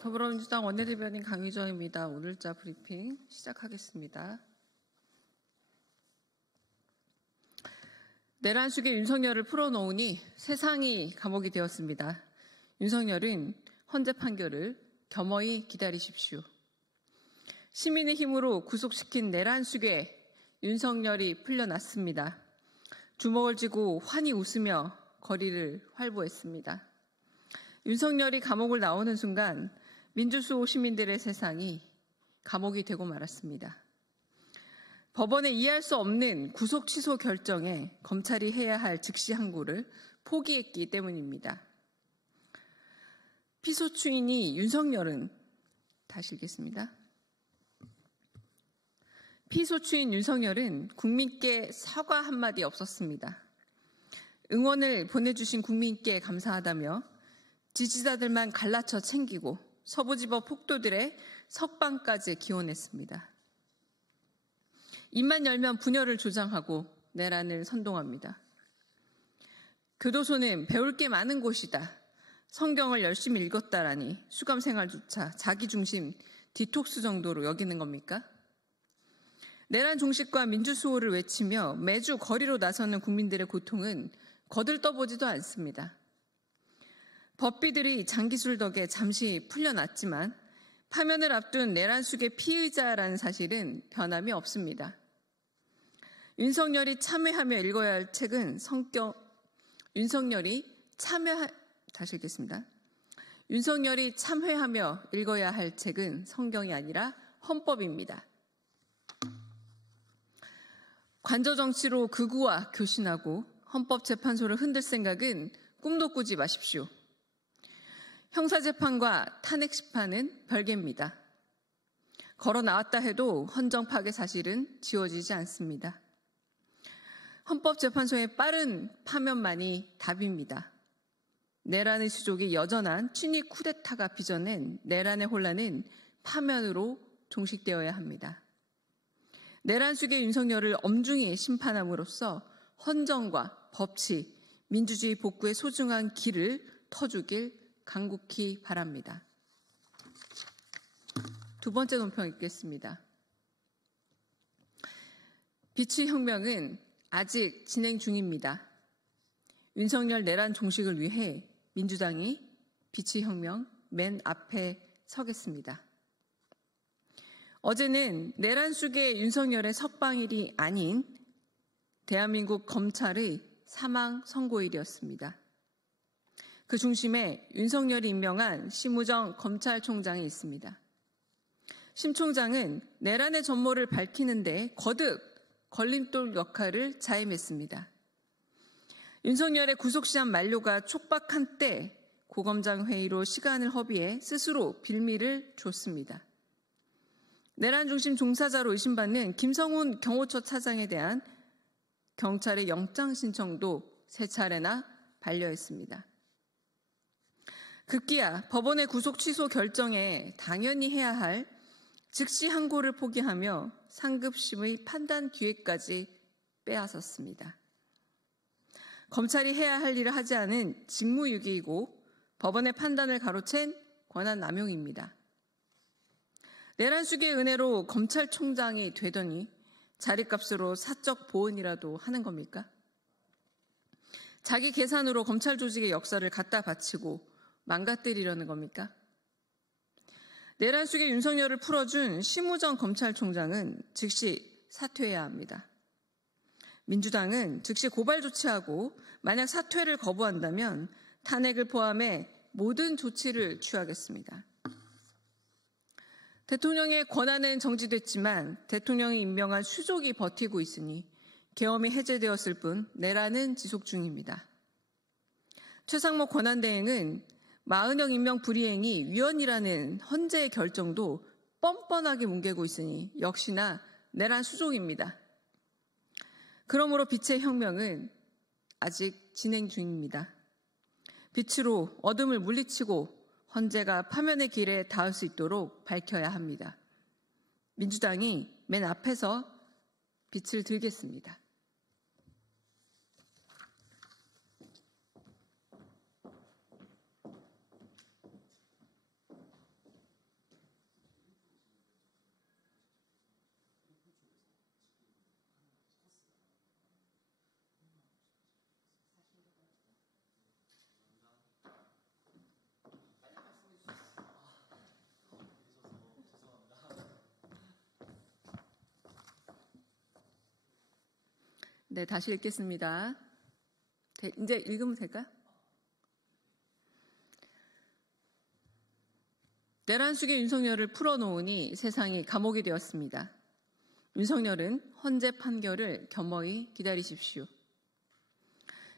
더불어민주당 원내대변인 강유정입니다. 오늘자 브리핑 시작하겠습니다. 내란 숙의 윤석열을 풀어놓으니 세상이 감옥이 되었습니다. 윤석열은 헌재 판결을 겸허히 기다리십시오. 시민의 힘으로 구속시킨 내란 숙의 윤석열이 풀려났습니다. 주먹을 쥐고 환히 웃으며 거리를 활보했습니다. 윤석열이 감옥을 나오는 순간 민주수호 시민들의 세상이 감옥이 되고 말았습니다. 법원의 이해할 수 없는 구속 취소 결정에 검찰이 해야 할 즉시 항고를 포기했기 때문입니다. 피소추인이 윤석열은 다시 읽겠습니다. 피소추인 윤석열은 국민께 사과 한마디 없었습니다. 응원을 보내주신 국민께 감사하다며 지지자들만 갈라쳐 챙기고 서부지법 폭도들의 석방까지 기원했습니다. 입만 열면 분열을 조장하고 내란을 선동합니다. 교도소는 배울 게 많은 곳이다. 성경을 열심히 읽었다라니 수감생활조차 자기중심 디톡스 정도로 여기는 겁니까? 내란 종식과 민주수호를 외치며 매주 거리로 나서는 국민들의 고통은 거들떠보지도 않습니다. 법비들이 장기술 덕에 잠시 풀려났지만 파면을 앞둔 내란 숙의 피의자라는 사실은 변함이 없습니다. 윤석열이 참여하며 읽어야 할 책은 윤석열이 참회하며 읽어야 할 책은 성경이 아니라 헌법입니다. 관저정치로 극우와 교신하고 헌법재판소를 흔들 생각은 꿈도 꾸지 마십시오. 형사재판과 탄핵심판은 별개입니다. 걸어 나왔다 해도 헌정 파괴 사실은 지워지지 않습니다. 헌법재판소의 빠른 파면만이 답입니다. 내란의 수족이 여전한 친위 쿠데타가 빚어낸 내란의 혼란은 파면으로 종식되어야 합니다. 내란 숙의 윤석열을 엄중히 심판함으로써 헌정과 법치, 민주주의 복구의 소중한 길을 터주길 간곡히 바랍니다. 두 번째 논평 읽겠습니다. 빛의 혁명은 아직 진행 중입니다. 윤석열 내란 종식을 위해 민주당이 빛의 혁명 맨 앞에 서겠습니다. 어제는 내란 숙의 윤석열의 석방일이 아닌 대한민국 검찰의 사망 선고일이었습니다. 그 중심에 윤석열이 임명한 심우정 검찰총장이 있습니다. 심 총장은 내란의 전모를 밝히는데 거듭 걸림돌 역할을 자임했습니다. 윤석열의 구속시한 만료가 촉박한 때 고검장 회의로 시간을 허비해 스스로 빌미를 줬습니다. 내란 중심 종사자로 의심받는 김성훈 경호처 차장에 대한 경찰의 영장 신청도 세 차례나 반려했습니다. 급기야 법원의 구속 취소 결정에 당연히 해야 할 즉시 항고를 포기하며 상급심의 판단 기회까지 빼앗았습니다. 검찰이 해야 할 일을 하지 않은 직무유기이고 법원의 판단을 가로챈 권한남용입니다. 내란 숙의 은혜로 검찰총장이 되더니 자리값으로 사적 보은이라도 하는 겁니까? 자기 계산으로 검찰 조직의 역사를 갖다 바치고 망가뜨리려는 겁니까? 내란 숙의 윤석열을 풀어준 심우정 검찰총장은 즉시 사퇴해야 합니다. 민주당은 즉시 고발 조치하고 만약 사퇴를 거부한다면 탄핵을 포함해 모든 조치를 취하겠습니다. 대통령의 권한은 정지됐지만 대통령이 임명한 수족이 버티고 있으니 계엄이 해제되었을 뿐 내란은 지속 중입니다. 최상목 권한대행은 마은영 임명 불이행이 위헌이라는 헌재의 결정도 뻔뻔하게 뭉개고 있으니 역시나 내란 수족입니다. 그러므로 빛의 혁명은 아직 진행 중입니다. 빛으로 어둠을 물리치고 헌재가 파면의 길에 닿을 수 있도록 밝혀야 합니다. 민주당이 맨 앞에서 빛을 들겠습니다. 네, 다시 읽겠습니다. 이제 읽으면 될까요? 내란 숙의 윤석열을 풀어놓으니 세상이 감옥이 되었습니다. 윤석열은 헌재 판결을 겸허히 기다리십시오.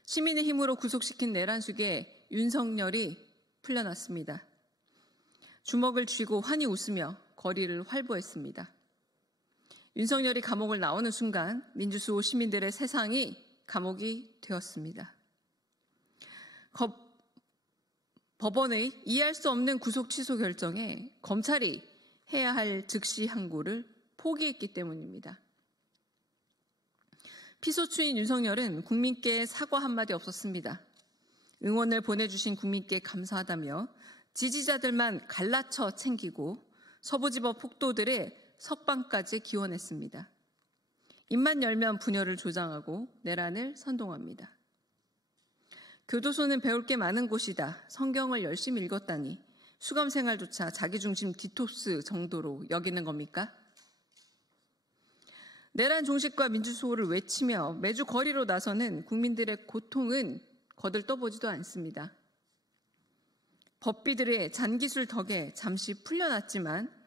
시민의 힘으로 구속시킨 내란 숙의 윤석열이 풀려났습니다. 주먹을 쥐고 환히 웃으며 거리를 활보했습니다. 윤석열이 감옥을 나오는 순간 민주수호 시민들의 세상이 감옥이 되었습니다. 법원의 이해할 수 없는 구속 취소 결정에 검찰이 해야 할 즉시 항고를 포기했기 때문입니다. 피소추인 윤석열은 국민께 사과 한마디 없었습니다. 응원을 보내주신 국민께 감사하다며 지지자들만 갈라쳐 챙기고 서부지법 폭도들의 석방까지 기원했습니다. 입만 열면 분열을 조장하고 내란을 선동합니다. 교도소는 배울 게 많은 곳이다. 성경을 열심히 읽었다니 수감생활조차 자기중심 디톡스 정도로 여기는 겁니까? 내란 종식과 민주수호를 외치며 매주 거리로 나서는 국민들의 고통은 거들떠보지도 않습니다. 법비들의 잔기술 덕에 잠시 풀려났지만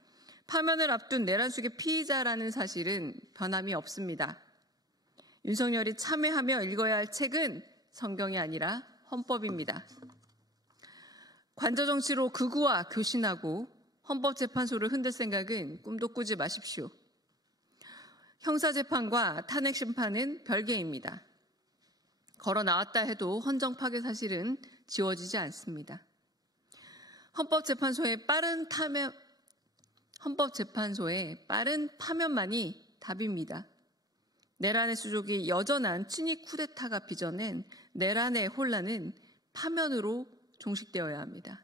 파면을 앞둔 내란 숙의 피의자라는 사실은 변함이 없습니다. 윤석열이 참회하며 읽어야 할 책은 성경이 아니라 헌법입니다. 관저정치로 극우와 교신하고 헌법재판소를 흔들 생각은 꿈도 꾸지 마십시오. 형사재판과 탄핵심판은 별개입니다. 걸어 나왔다 해도 헌정 파괴 사실은 지워지지 않습니다. 헌법재판소의 빠른 파면만이 답입니다. 내란의 수족이 여전한 친위 쿠데타가 빚어낸 내란의 혼란은 파면으로 종식되어야 합니다.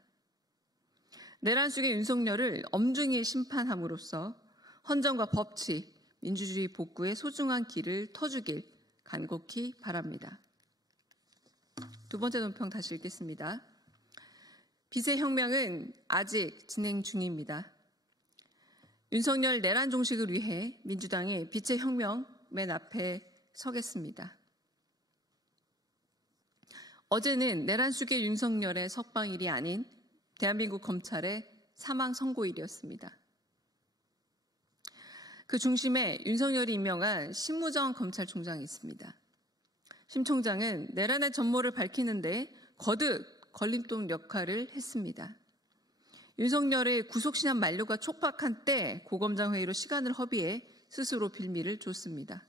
내란 속의 윤석열을 엄중히 심판함으로써 헌정과 법치, 민주주의 복구의 소중한 길을 터주길 간곡히 바랍니다. 두 번째 논평 다시 읽겠습니다. 빛의 혁명은 아직 진행 중입니다. 윤석열 내란 종식을 위해 민주당이 빛의 혁명 맨 앞에 서겠습니다. 어제는 내란 숙의 윤석열의 석방일이 아닌 대한민국 검찰의 사망 선고일이었습니다. 그 중심에 윤석열이 임명한 심무정 검찰총장이 있습니다. 심 총장은 내란의 전모를 밝히는데 거듭 걸림돌 역할을 했습니다. 윤석열의 구속신한 만료가 촉박한 때 고검장 회의로 시간을 허비해 스스로 빌미를 줬습니다.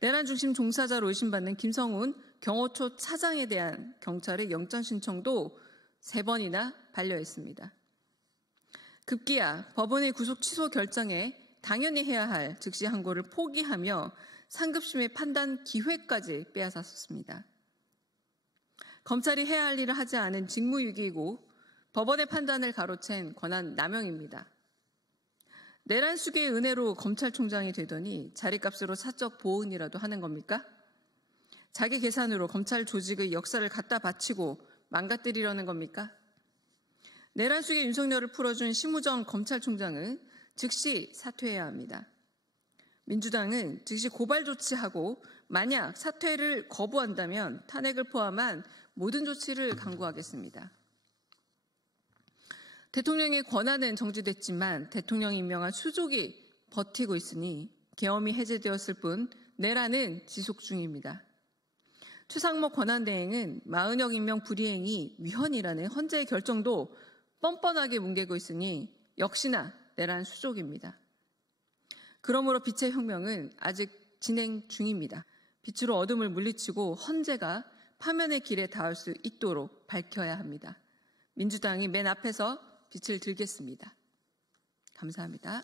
내란 중심 종사자로 의심받는 김성훈 경호처 차장에 대한 경찰의 영장 신청도 3번이나 반려했습니다. 급기야 법원의 구속 취소 결정에 당연히 해야 할 즉시 항고를 포기하며 상급심의 판단 기회까지 빼앗았습니다. 검찰이 해야 할 일을 하지 않은 직무유기이고 법원의 판단을 가로챈 권한 남용입니다. 내란 숙의 은혜로 검찰총장이 되더니 자리값으로 사적 보은이라도 하는 겁니까? 자기 계산으로 검찰 조직의 역사를 갖다 바치고 망가뜨리려는 겁니까? 내란 숙의 윤석열을 풀어준 심우정 검찰총장은 즉시 사퇴해야 합니다. 민주당은 즉시 고발 조치하고 만약 사퇴를 거부한다면 탄핵을 포함한 모든 조치를 강구하겠습니다. 대통령의 권한은 정지됐지만 대통령이 임명한 수족이 버티고 있으니 계엄이 해제되었을 뿐 내란은 지속 중입니다. 최상목 권한대행은 마은혁 임명 불이행이 위헌이라는 헌재의 결정도 뻔뻔하게 뭉개고 있으니 역시나 내란 수족입니다. 그러므로 빛의 혁명은 아직 진행 중입니다. 빛으로 어둠을 물리치고 헌재가 파면의 길에 닿을 수 있도록 밝혀야 합니다. 민주당이 맨 앞에서 빛을 들겠습니다. 감사합니다.